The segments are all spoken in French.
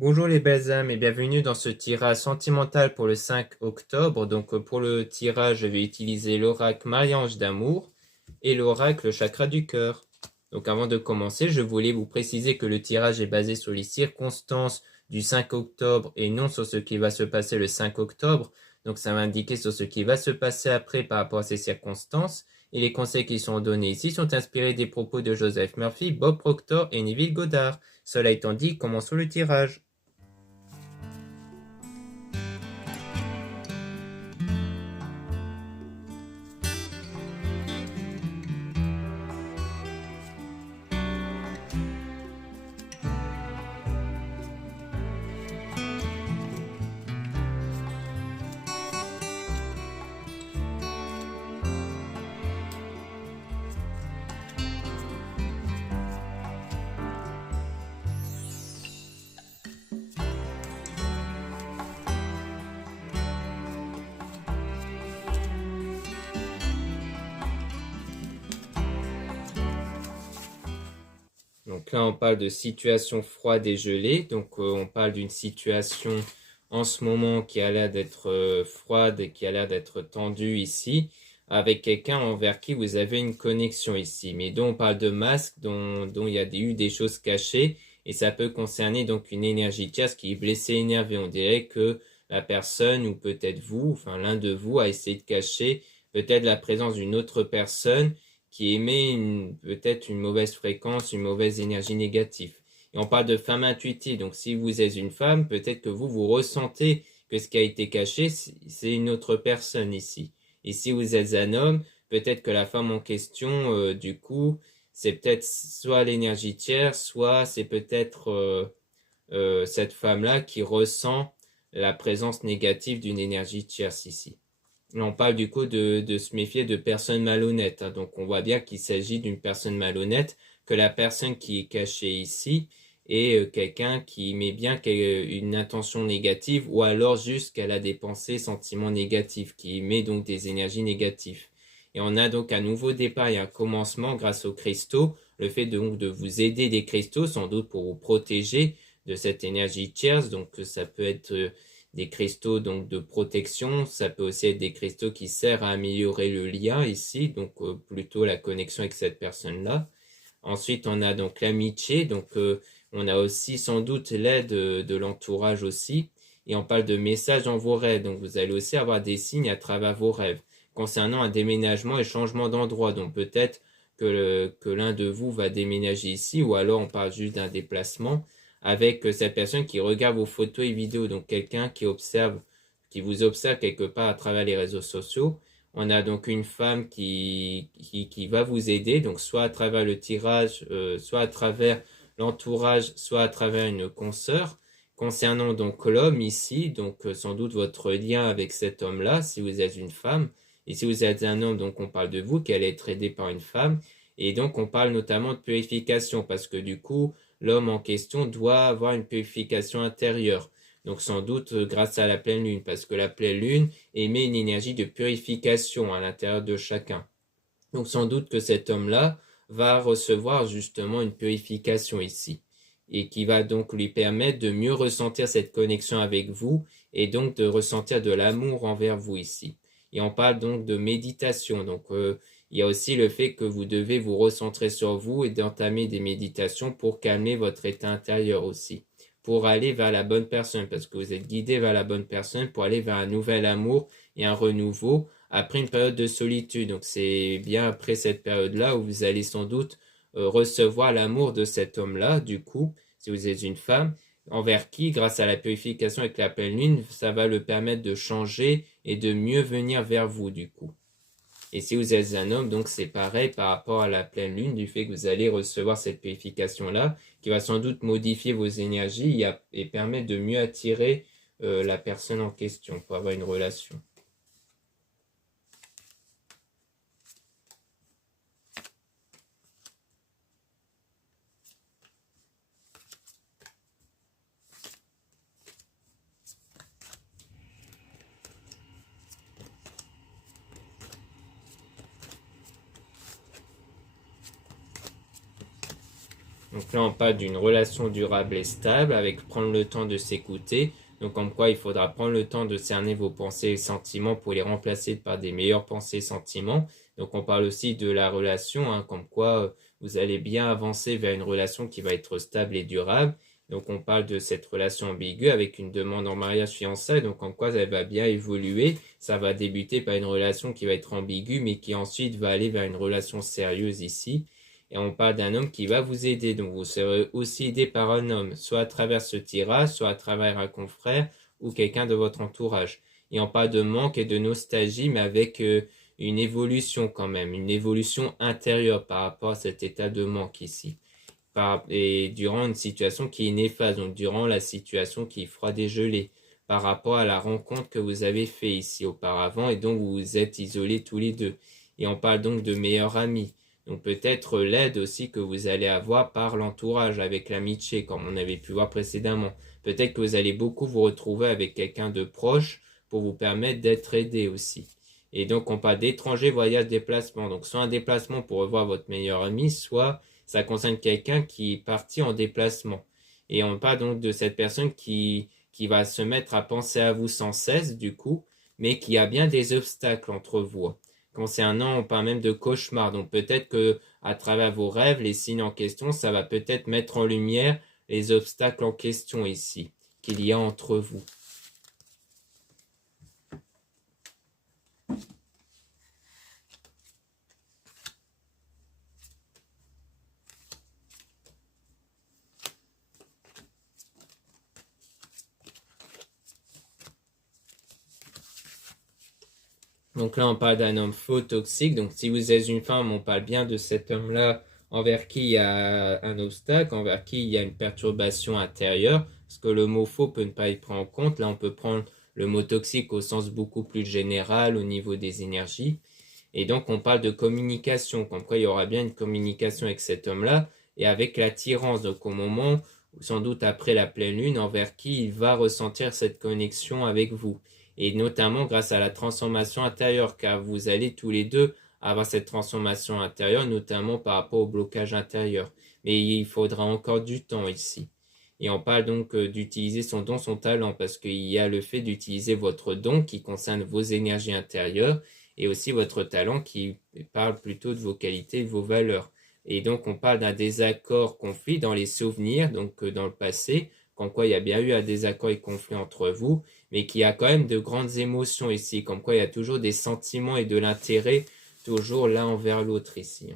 Bonjour les belles âmes et bienvenue dans ce tirage sentimental pour le 5 octobre. Donc pour le tirage, je vais utiliser l'oracle Marie-Ange d'amour et l'oracle chakra du cœur. Donc avant de commencer, je voulais vous préciser que le tirage est basé sur les circonstances du 5 octobre et non sur ce qui va se passer le 5 octobre. Donc ça va indiquer sur ce qui va se passer après par rapport à ces circonstances. Et les conseils qui sont donnés ici sont inspirés des propos de Joseph Murphy, Bob Proctor et Neville Goddard. Cela étant dit, commençons le tirage. Donc là, on parle de situation froide et gelée. Donc on parle d'une situation en ce moment qui a l'air d'être froide et qui a l'air d'être tendue ici, avec quelqu'un envers qui vous avez une connexion ici. Mais dont on parle de masque, dont il y a eu des choses cachées, et ça peut concerner donc une énergie tierce qui est blessée, énervée. On dirait que la personne, ou peut-être vous, enfin l'un de vous, a essayé de cacher peut-être la présence d'une autre personne qui émet peut-être une mauvaise fréquence, une mauvaise énergie négative. Et on parle de femme intuitive, donc si vous êtes une femme, peut-être que vous ressentez que ce qui a été caché, c'est une autre personne ici. Et si vous êtes un homme, peut-être que la femme en question, du coup, c'est peut-être soit l'énergie tierce, soit c'est peut-être cette femme-là qui ressent la présence négative d'une énergie tierce ici. On parle du coup de se méfier de personnes malhonnêtes, hein. Donc on voit bien qu'il s'agit d'une personne malhonnête, que la personne qui est cachée ici est quelqu'un qui met bien une intention négative ou alors juste qu'elle a des pensées, sentiments négatifs, qui met donc des énergies négatives. Et on a donc un nouveau départ et un commencement grâce aux cristaux, le fait donc de vous aider des cristaux, sans doute pour vous protéger de cette énergie tierce, donc ça peut être des cristaux donc de protection, ça peut aussi être des cristaux qui servent à améliorer le lien ici, donc plutôt la connexion avec cette personne-là. Ensuite, on a donc l'amitié, donc on a aussi sans doute l'aide de l'entourage aussi, et on parle de messages dans vos rêves, donc vous allez aussi avoir des signes à travers vos rêves concernant un déménagement et changement d'endroit, donc peut-être que l'un de vous va déménager ici, ou alors on parle juste d'un déplacement, avec cette personne qui regarde vos photos et vidéos, donc quelqu'un qui observe, qui vous observe quelque part à travers les réseaux sociaux. On a donc une femme qui va vous aider, donc soit à travers le tirage, soit à travers l'entourage, soit à travers une consoeur. Concernant donc l'homme ici, donc sans doute votre lien avec cet homme-là, si vous êtes une femme, et si vous êtes un homme, donc on parle de vous, qu'elle est aidée par une femme, et donc on parle notamment de purification, parce que du coup, l'homme en question doit avoir une purification intérieure. Donc sans doute grâce à la pleine lune, parce que la pleine lune émet une énergie de purification à l'intérieur de chacun. Donc sans doute que cet homme-là va recevoir justement une purification ici, et qui va donc lui permettre de mieux ressentir cette connexion avec vous, et donc de ressentir de l'amour envers vous ici. Et on parle donc de méditation, donc il y a aussi le fait que vous devez vous recentrer sur vous et d'entamer des méditations pour calmer votre état intérieur aussi, pour aller vers la bonne personne, parce que vous êtes guidé vers la bonne personne pour aller vers un nouvel amour et un renouveau après une période de solitude. Donc c'est bien après cette période-là où vous allez sans doute recevoir l'amour de cet homme-là, du coup, si vous êtes une femme, envers qui, grâce à la purification avec la pleine lune, ça va le permettre de changer et de mieux venir vers vous, du coup. Et si vous êtes un homme, donc c'est pareil par rapport à la pleine lune, du fait que vous allez recevoir cette purification-là, qui va sans doute modifier vos énergies et permettre de mieux attirer la personne en question pour avoir une relation. Donc là, on parle d'une relation durable et stable avec prendre le temps de s'écouter. Donc comme quoi, il faudra prendre le temps de cerner vos pensées et sentiments pour les remplacer par des meilleures pensées et sentiments. Donc on parle aussi de la relation, hein, comme quoi vous allez bien avancer vers une relation qui va être stable et durable. Donc on parle de cette relation ambiguë avec une demande en mariage fiançailles. Donc en quoi elle va bien évoluer. Ça va débuter par une relation qui va être ambiguë, mais qui ensuite va aller vers une relation sérieuse ici. Et on parle d'un homme qui va vous aider. Donc vous serez aussi aidé par un homme, soit à travers ce tirage, soit à travers un confrère ou quelqu'un de votre entourage. Et on parle de manque et de nostalgie, mais avec une évolution quand même, une évolution intérieure par rapport à cet état de manque ici. Et durant une situation qui est néfaste, donc durant la situation qui est froide et gelée, par rapport à la rencontre que vous avez fait ici auparavant, et donc vous vous êtes isolés tous les deux. Et on parle donc de meilleurs amis. Donc peut-être l'aide aussi que vous allez avoir par l'entourage, avec l'amitié, comme on avait pu voir précédemment. Peut-être que vous allez beaucoup vous retrouver avec quelqu'un de proche pour vous permettre d'être aidé aussi. Et donc on parle d'étranger, voyage, déplacement. Donc soit un déplacement pour revoir votre meilleur ami, soit ça concerne quelqu'un qui est parti en déplacement. Et on parle donc de cette personne qui va se mettre à penser à vous sans cesse, du coup, mais qui a bien des obstacles entre vous. Concernant, on parle même de cauchemar. Donc peut-être que à travers vos rêves, les signes en question, ça va peut-être mettre en lumière les obstacles en question ici, qu'il y a entre vous. Donc là, on parle d'un homme faux toxique. Donc si vous êtes une femme, on parle bien de cet homme-là envers qui il y a un obstacle, envers qui il y a une perturbation intérieure. Parce que le mot faux peut ne pas être pris en compte. Là, on peut prendre le mot toxique au sens beaucoup plus général au niveau des énergies. Et donc, on parle de communication, comme quoi il y aura bien une communication avec cet homme-là et avec l'attirance. Donc, au moment, sans doute après la pleine lune, envers qui il va ressentir cette connexion avec vous. Et notamment grâce à la transformation intérieure, car vous allez tous les deux avoir cette transformation intérieure, notamment par rapport au blocage intérieur. Mais il faudra encore du temps ici. Et on parle donc d'utiliser son don, son talent, parce qu'il y a le fait d'utiliser votre don qui concerne vos énergies intérieures et aussi votre talent qui parle plutôt de vos qualités, de vos valeurs. Et donc on parle d'un désaccord, conflit dans les souvenirs, donc dans le passé, comme quoi il y a bien eu un désaccord et conflit entre vous, mais qui a quand même de grandes émotions ici, comme quoi il y a toujours des sentiments et de l'intérêt, toujours l'un envers l'autre ici.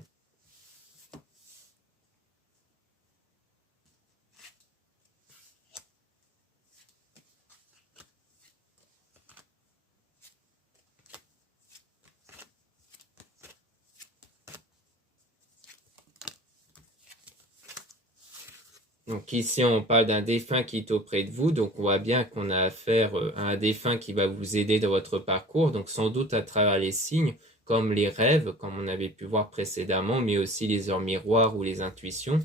Donc ici, on parle d'un défunt qui est auprès de vous. Donc on voit bien qu'on a affaire à un défunt qui va vous aider dans votre parcours. Donc sans doute à travers les signes, comme les rêves, comme on avait pu voir précédemment, mais aussi les heures miroirs ou les intuitions.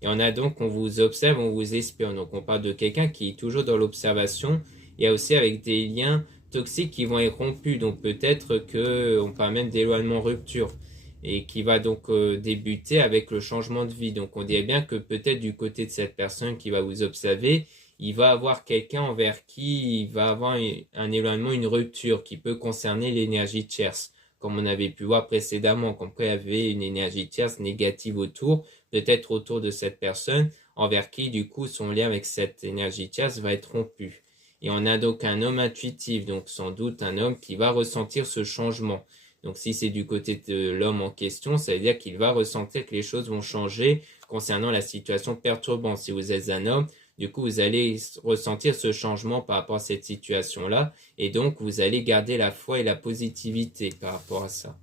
Et on a donc, on vous observe, on vous espionne. Donc on parle de quelqu'un qui est toujours dans l'observation. Il y a aussi avec des liens toxiques qui vont être rompus. Donc peut-être que on parle même d'éloignement rupture et qui va donc débuter avec le changement de vie. Donc on dirait bien que peut-être du côté de cette personne qui va vous observer, il va avoir quelqu'un envers qui il va avoir un éloignement, une rupture qui peut concerner l'énergie tierce, comme on avait pu voir précédemment, comme quoi il y avait une énergie tierce négative autour, peut-être autour de cette personne, envers qui du coup son lien avec cette énergie tierce va être rompu. Et on a donc un homme intuitif, donc sans doute un homme qui va ressentir ce changement. Donc si c'est du côté de l'homme en question, ça veut dire qu'il va ressentir que les choses vont changer concernant la situation perturbante. Si vous êtes un homme, du coup vous allez ressentir ce changement par rapport à cette situation-là et donc vous allez garder la foi et la positivité par rapport à ça.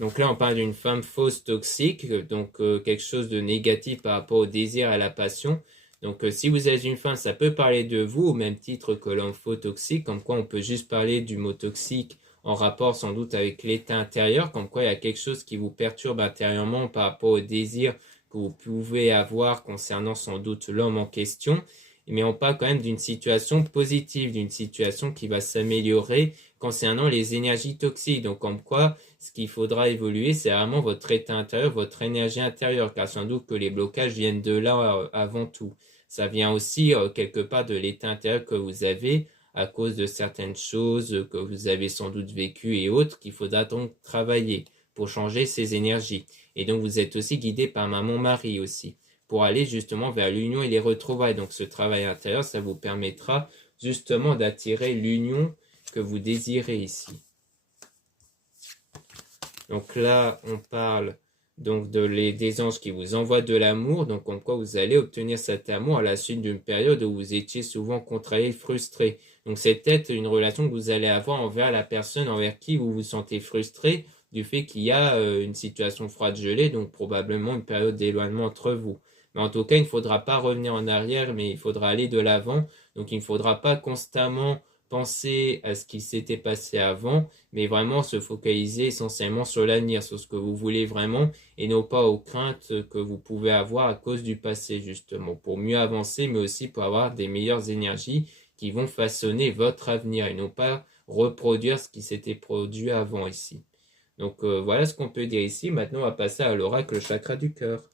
Donc là, on parle d'une femme fausse toxique, donc quelque chose de négatif par rapport au désir, à la passion. Donc si vous êtes une femme, ça peut parler de vous au même titre que l'homme faux toxique, comme quoi on peut juste parler du mot toxique en rapport sans doute avec l'état intérieur, comme quoi il y a quelque chose qui vous perturbe intérieurement par rapport au désir que vous pouvez avoir concernant sans doute l'homme en question. mais on parle quand même d'une situation positive, d'une situation qui va s'améliorer concernant les énergies toxiques. Donc, comme quoi, ce qu'il faudra évoluer, c'est vraiment votre état intérieur, votre énergie intérieure, car sans doute que les blocages viennent de là avant tout. Ça vient aussi quelque part de l'état intérieur que vous avez à cause de certaines choses que vous avez sans doute vécues et autres qu'il faudra donc travailler pour changer ces énergies. Et donc vous êtes aussi guidé par maman-mari aussi pour aller justement vers l'union et les retrouvailles. Donc ce travail intérieur, ça vous permettra justement d'attirer l'union que vous désirez ici. Donc là, on parle donc des anges qui vous envoient de l'amour, donc comme quoi vous allez obtenir cet amour à la suite d'une période où vous étiez souvent contrarié, frustré. Donc c'est peut-être une relation que vous allez avoir envers la personne envers qui vous vous sentez frustré du fait qu'il y a une situation froide gelée, donc probablement une période d'éloignement entre vous. Mais en tout cas, il ne faudra pas revenir en arrière, mais il faudra aller de l'avant. Donc il ne faudra pas constamment penser à ce qui s'était passé avant, mais vraiment se focaliser essentiellement sur l'avenir, sur ce que vous voulez vraiment, et non pas aux craintes que vous pouvez avoir à cause du passé, justement, pour mieux avancer, mais aussi pour avoir des meilleures énergies qui vont façonner votre avenir, et non pas reproduire ce qui s'était produit avant ici. Donc voilà ce qu'on peut dire ici. Maintenant, on va passer à l'oracle chakra du cœur.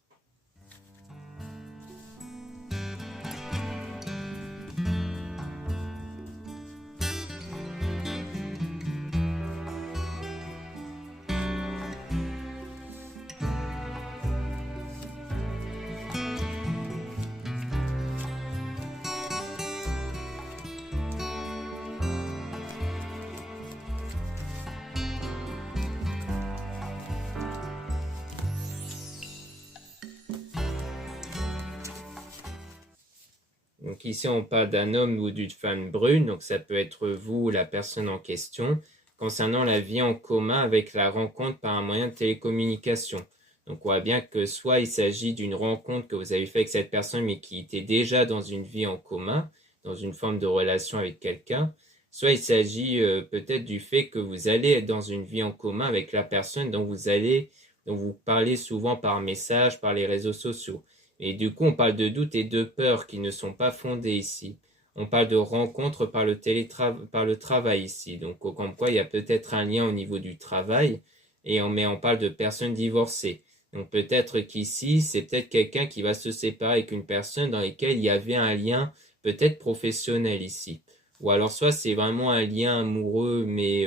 Donc ici, on parle d'un homme ou d'une femme brune, donc ça peut être vous, la personne en question, concernant la vie en commun avec la rencontre par un moyen de télécommunication. Donc on voit bien que soit il s'agit d'une rencontre que vous avez faite avec cette personne, mais qui était déjà dans une vie en commun, dans une forme de relation avec quelqu'un, soit il s'agit peut-être du fait que vous allez être dans une vie en commun avec la personne dont vous parlez souvent par message, par les réseaux sociaux. Et du coup, on parle de doutes et de peurs qui ne sont pas fondés ici. On parle de rencontres par le travail ici. Donc, comme quoi, il y a peut-être un lien au niveau du travail, mais on parle de personnes divorcées. Donc, peut-être qu'ici, c'est peut-être quelqu'un qui va se séparer avec une personne dans laquelle il y avait un lien peut-être professionnel ici. Ou alors, soit c'est vraiment un lien amoureux, mais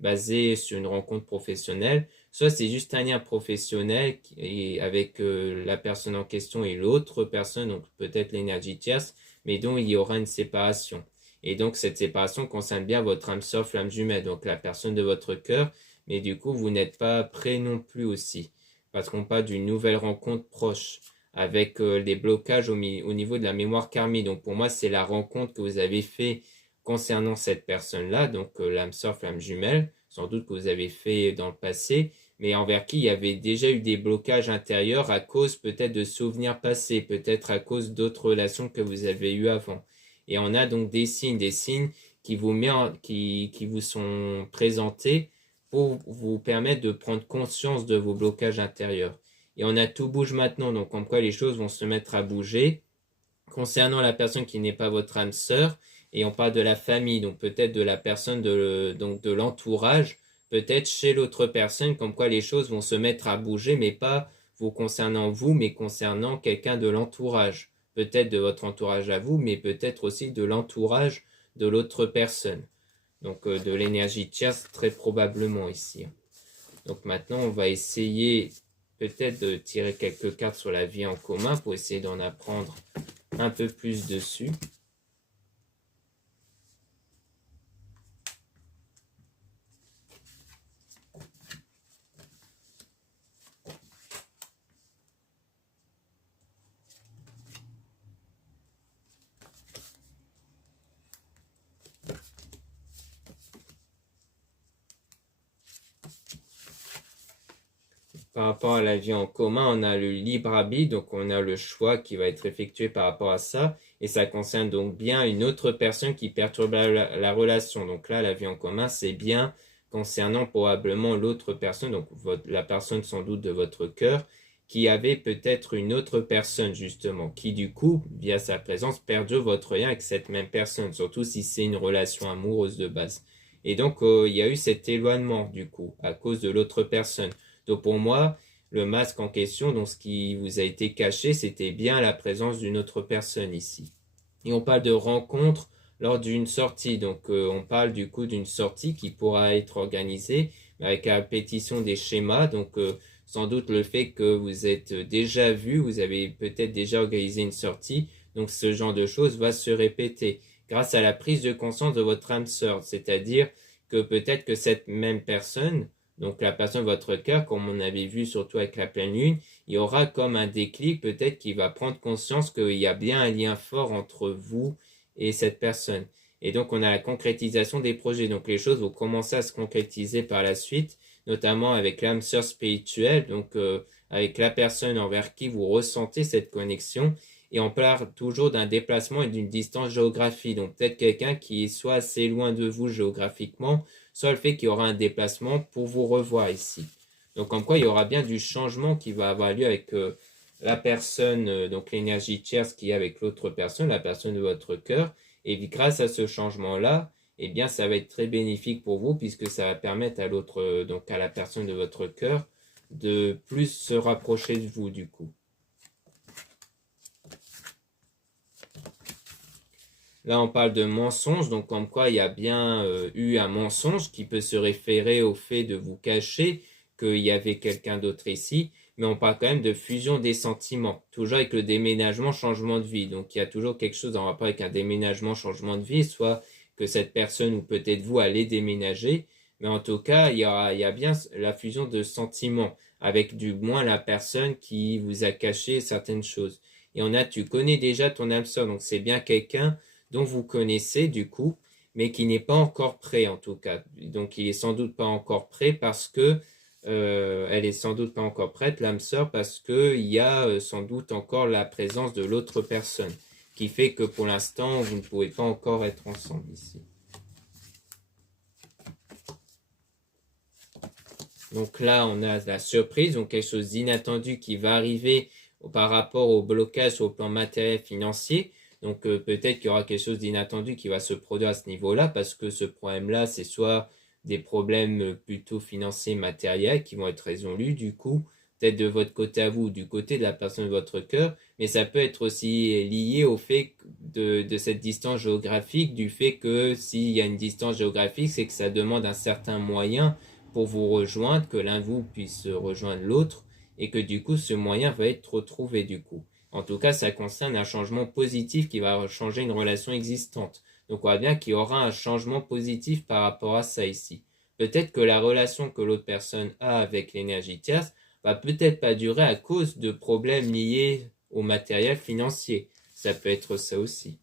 basé sur une rencontre professionnelle, soit c'est juste un lien professionnel et avec la personne en question et l'autre personne, donc peut-être l'énergie tierce, mais dont il y aura une séparation. Et donc cette séparation concerne bien votre âme sœur, flamme jumelle, donc la personne de votre cœur, mais du coup vous n'êtes pas prêt non plus aussi, parce qu'on parle d'une nouvelle rencontre proche, avec des blocages au niveau de la mémoire karmique. Donc pour moi c'est la rencontre que vous avez fait concernant cette personne-là, donc l'âme sœur, flamme jumelle, sans doute que vous avez fait dans le passé, mais envers qui il y avait déjà eu des blocages intérieurs à cause peut-être de souvenirs passés, peut-être à cause d'autres relations que vous avez eues avant. Et on a donc des signes qui qui vous sont présentés pour vous permettre de prendre conscience de vos blocages intérieurs. Et on a tout bouge maintenant, donc comme quoi les choses vont se mettre à bouger. Concernant la personne qui n'est pas votre âme sœur, et on parle de la famille, donc peut-être de la personne donc de l'entourage, peut-être chez l'autre personne, comme quoi les choses vont se mettre à bouger, mais pas vous concernant vous, mais concernant quelqu'un de l'entourage. Peut-être de votre entourage à vous, mais peut-être aussi de l'entourage de l'autre personne. Donc de l'énergie tierce, très probablement ici. Donc maintenant, on va essayer peut-être de tirer quelques cartes sur la vie en commun pour essayer d'en apprendre un peu plus dessus. Par rapport à la vie en commun, on a le libre arbitre, donc on a le choix qui va être effectué par rapport à ça, et ça concerne donc bien une autre personne qui perturbe la relation. Donc là, la vie en commun, c'est bien concernant probablement l'autre personne, donc la personne sans doute de votre cœur, qui avait peut-être une autre personne justement, qui du coup, via sa présence, perdure votre lien avec cette même personne, surtout si c'est une relation amoureuse de base. Et donc, il y a eu cet éloignement du coup, à cause de l'autre personne. Donc pour moi, le masque en question, donc ce qui vous a été caché, c'était bien la présence d'une autre personne ici. Et on parle de rencontre lors d'une sortie. Donc, on parle du coup d'une sortie qui pourra être organisée avec la répétition des schémas. Donc, sans doute le fait que vous êtes déjà vu, vous avez peut-être déjà organisé une sortie. Donc, ce genre de choses va se répéter grâce à la prise de conscience de votre âme sœur. C'est-à-dire que peut-être que cette même personne, donc la personne de votre cœur, comme on avait vu surtout avec la pleine lune, il y aura comme un déclic peut-être qui va prendre conscience qu'il y a bien un lien fort entre vous et cette personne. Et donc on a la concrétisation des projets. Donc les choses vont commencer à se concrétiser par la suite, notamment avec l'âme sœur spirituelle, donc avec la personne envers qui vous ressentez cette connexion. Et on parle toujours d'un déplacement et d'une distance géographique. Donc peut-être quelqu'un qui est soit assez loin de vous géographiquement, soit le fait qu'il y aura un déplacement pour vous revoir ici. Donc comme quoi il y aura bien du changement qui va avoir lieu avec la personne, donc l'énergie tierce qui est avec l'autre personne, la personne de votre cœur. Et grâce à ce changement-là, eh bien ça va être très bénéfique pour vous puisque ça va permettre à l'autre, donc à la personne de votre cœur, de plus se rapprocher de vous du coup. Là, on parle de mensonge, donc comme quoi il y a bien eu un mensonge qui peut se référer au fait de vous cacher qu'il y avait quelqu'un d'autre ici, mais on parle quand même de fusion des sentiments, toujours avec le déménagement, changement de vie. Donc il y a toujours quelque chose en rapport avec un déménagement, changement de vie, soit que cette personne ou peut-être vous allez déménager, mais en tout cas, il y a bien la fusion de sentiments, avec du moins la personne qui vous a caché certaines choses. Et on a, tu connais déjà ton âme sœur, donc c'est bien quelqu'un dont vous connaissez du coup, mais qui n'est pas encore prêt en tout cas. Donc il est sans doute pas encore prêt parce que elle est sans doute pas encore prête, l'âme sœur, parce que il y a sans doute encore la présence de l'autre personne, qui fait que pour l'instant vous ne pouvez pas encore être ensemble ici. Donc là, on a la surprise, donc quelque chose d'inattendu qui va arriver par rapport au blocage au plan matériel financier. Donc peut-être qu'il y aura quelque chose d'inattendu qui va se produire à ce niveau-là, parce que ce problème-là, c'est soit des problèmes plutôt financiers, matériels qui vont être résolus, du coup, peut-être de votre côté à vous, du côté de la personne de votre cœur, mais ça peut être aussi lié au fait de cette distance géographique, du fait que s'il y a une distance géographique, c'est que ça demande un certain moyen pour vous rejoindre, que l'un de vous puisse rejoindre l'autre, et que du coup, ce moyen va être retrouvé du coup. En tout cas, ça concerne un changement positif qui va changer une relation existante. Donc on voit bien qu'il y aura un changement positif par rapport à ça ici. Peut-être que la relation que l'autre personne a avec l'énergie tierce va peut-être pas durer à cause de problèmes liés au matériel financier. Ça peut être ça aussi.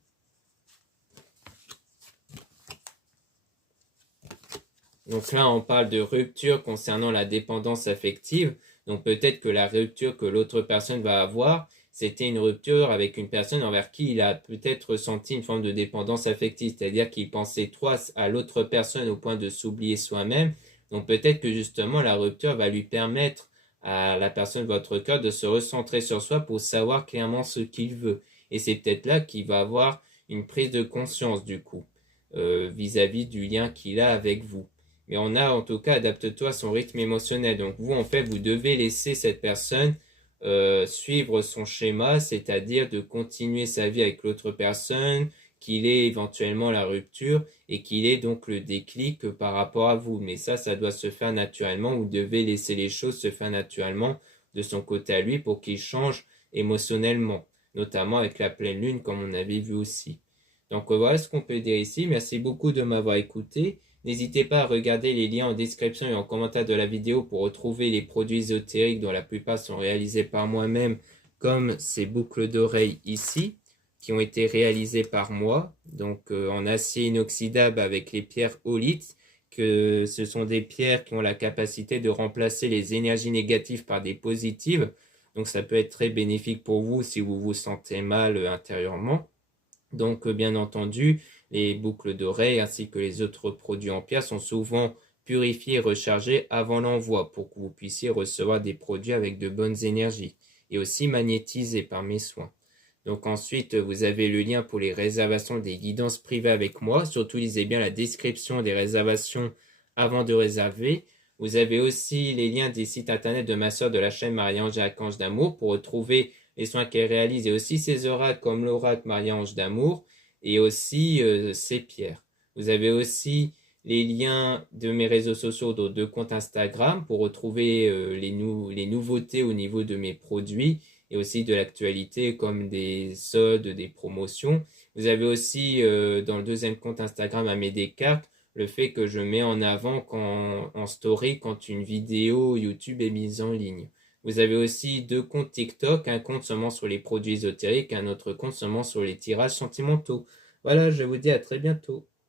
Donc là, on parle de rupture concernant la dépendance affective. Donc peut-être que la rupture que l'autre personne va avoir, c'était une rupture avec une personne envers qui il a peut-être ressenti une forme de dépendance affective, c'est-à-dire qu'il pensait trop à l'autre personne au point de s'oublier soi-même. Donc peut-être que justement la rupture va lui permettre à la personne de votre cœur de se recentrer sur soi pour savoir clairement ce qu'il veut. Et c'est peut-être là qu'il va avoir une prise de conscience du coup, vis-à-vis du lien qu'il a avec vous. Mais on a en tout cas adapte-toi à son rythme émotionnel. Donc vous, en fait, vous devez laisser cette personne suivre son schéma, c'est-à-dire de continuer sa vie avec l'autre personne, qu'il ait éventuellement la rupture et qu'il ait donc le déclic par rapport à vous. Mais ça doit se faire naturellement. Vous devez laisser les choses se faire naturellement de son côté à lui pour qu'il change émotionnellement, notamment avec la pleine lune comme on avait vu aussi. Donc voilà ce qu'on peut dire ici. Merci beaucoup de m'avoir écouté. N'hésitez pas à regarder les liens en description et en commentaire de la vidéo pour retrouver les produits ésotériques dont la plupart sont réalisés par moi-même, comme ces boucles d'oreilles ici, qui ont été réalisées par moi, donc en acier inoxydable avec les pierres oolithes, que ce sont des pierres qui ont la capacité de remplacer les énergies négatives par des positives. Donc ça peut être très bénéfique pour vous si vous vous sentez mal intérieurement. Donc bien entendu, les boucles d'oreilles ainsi que les autres produits en pierre sont souvent purifier et recharger avant l'envoi pour que vous puissiez recevoir des produits avec de bonnes énergies et aussi magnétisés par mes soins. Donc ensuite, vous avez le lien pour les réservations des guidances privées avec moi. Surtout, lisez bien la description des réservations avant de réserver. Vous avez aussi les liens des sites internet de ma sœur de la chaîne Marie-Ange et Archange d'Amour pour retrouver les soins qu'elle réalise et aussi ses oracles comme l'oracle Marie-Ange d'Amour et aussi ses pierres. Vous avez aussi les liens de mes réseaux sociaux, de deux comptes Instagram pour retrouver les nouveautés au niveau de mes produits et aussi de l'actualité comme des soldes, des promotions. Vous avez aussi dans le deuxième compte Instagram Amédée Descartes le fait que je mets en avant en story quand une vidéo YouTube est mise en ligne. Vous avez aussi deux comptes TikTok, un compte seulement sur les produits ésotériques, un autre compte seulement sur les tirages sentimentaux. Voilà, je vous dis à très bientôt.